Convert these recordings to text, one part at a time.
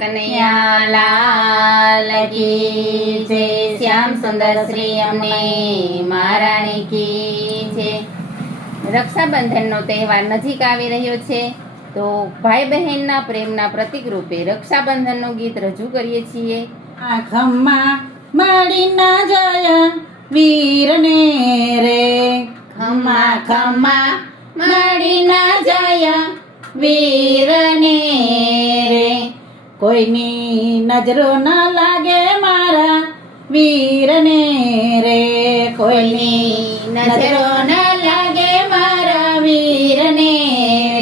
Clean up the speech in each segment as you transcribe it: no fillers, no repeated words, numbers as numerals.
કનૈયા લાલ કી જય. શ્યામ સુંદર શ્રી અમને મહારાણી કી જય. રક્ષાબંધનનો તહેવાર નજીક આવી રહ્યો છે, તો ભાઈ બહેનના પ્રેમના પ્રતીક રૂપે રક્ષાબંધનનું ગીત રજૂ કરીએ છીએ. ખમ્મા મળીના જય વીરને રે, ખમ્મા ખમ્મા મળીના જય વીરને રે. કોઈની નજરો ન લાગે મારા વીરને રે, કોઈની નજરો ન લાગે મારા વીરને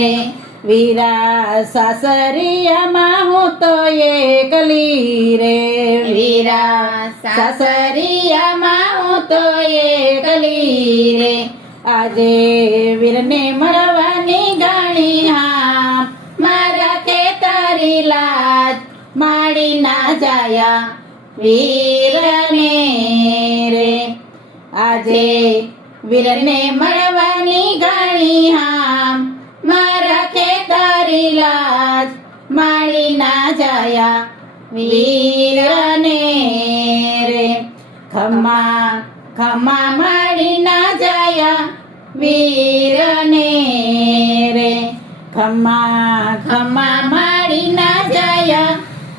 રે. વીરા સાસરિયામાં હું તો એકલી રે, વીરા સાસરિયામાં હું તો એકલી રે. આજે વીરને મળવાની ગાણી હા, મારા ખેતરી લાજ માડી ના જાયા વીરને રે. આજે વીરને મળવાની ગાણી હા, મારા ખેતરી લાજ માડી ના જાયા વીરને રે. ખમ્મા ખમ્મા માડી ના જાયા વીરને રે. ખમ્મા ખમ્મા માડી ના જાયા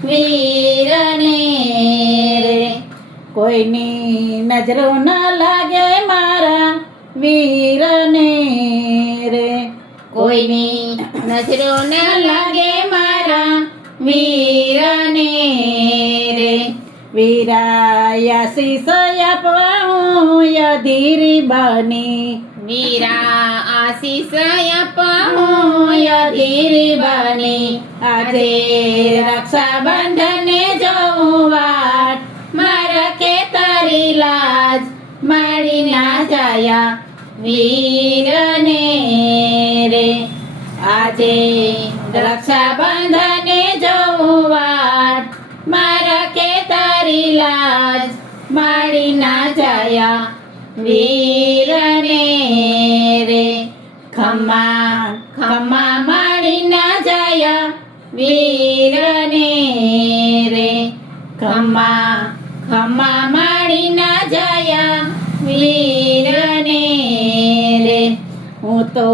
વીરને રે. કોઈની નજરો ન લાગે મારા વીરને રે, કોઈની નજરો ન લાગે મારા વીરને રે. વીરાયાશીષ આપવા હું અધીરી બની, વીરા આશીષ આપું અધીરી બની. આજે રક્ષાબંધને જોઉં વાટ, મારા ખેતરી લાજ માડી ના જાયા વીરને રે. આજે રક્ષાબંધને જોઉં વાટ, મારા ખેતરી લાજ માડી ના જાયા વીરને રે. ખમ્મા ખમ્મા માડી ના જાયા વીરને રે. ખમ્મા ખમ્મા માડી ના જાયા વીરને રે. હું તો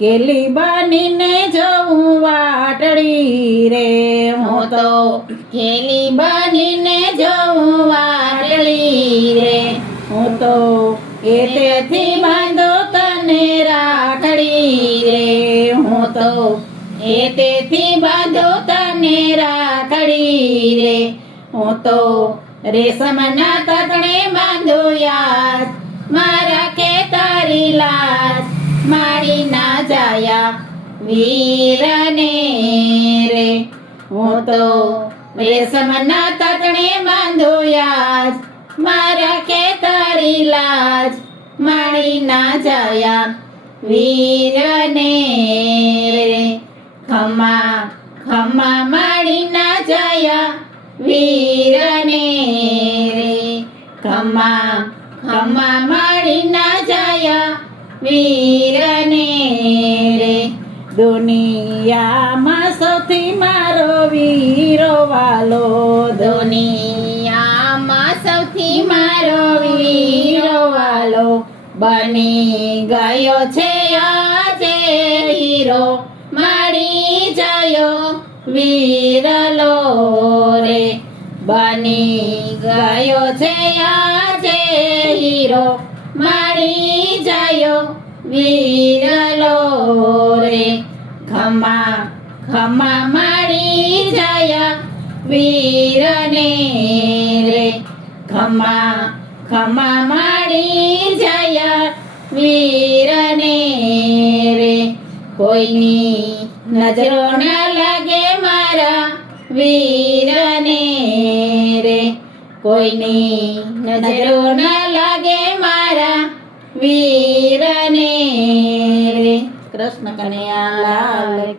કેલી બનીને જોઉં વાટડી રે, હું તો ખેલી બનીને જોઉં વાટડી રે. હું તો એટેથી બાંધો તને રાખડી રે, હું તો એટેથી બાંધો તને રાખડી રે. હું તો રેશમના તતણે બાંધો યાદ, મારા ખેતરી લાજ માડી ના જાયા વીરને રે. હું તો રેશમના તતણે બાંધો યાદ, મારા ખેતરી લાજ માડી ના જાયા વીરને રે. ખમ્મા ખમ્મા માડી ના જાયા વીરને રે. ખમ્મા ખમ્મા માડી ના જાયા વીરને રે. દુનિયામાં સૌથી મારો વીરો વાલો, દુનિયામાં સૌથી મારો વીરો વાલો, બની ગયો છે આજે હીરો માડી જયો વીરલો રે. બની ગયો છે આજે હીરો માડી જયો વીરલો રે. ખમ્મા ખમ્મા માડી જયા વીરને રે. ખમ્મા ખમ્મા માડી જયા વીરને રે. કોઈની નજરો ન લાગે મારા વીરને રે. કોઈની નજરો ન લાગે મારા વીરને રે. કૃષ્ણ કનૈયા લાલ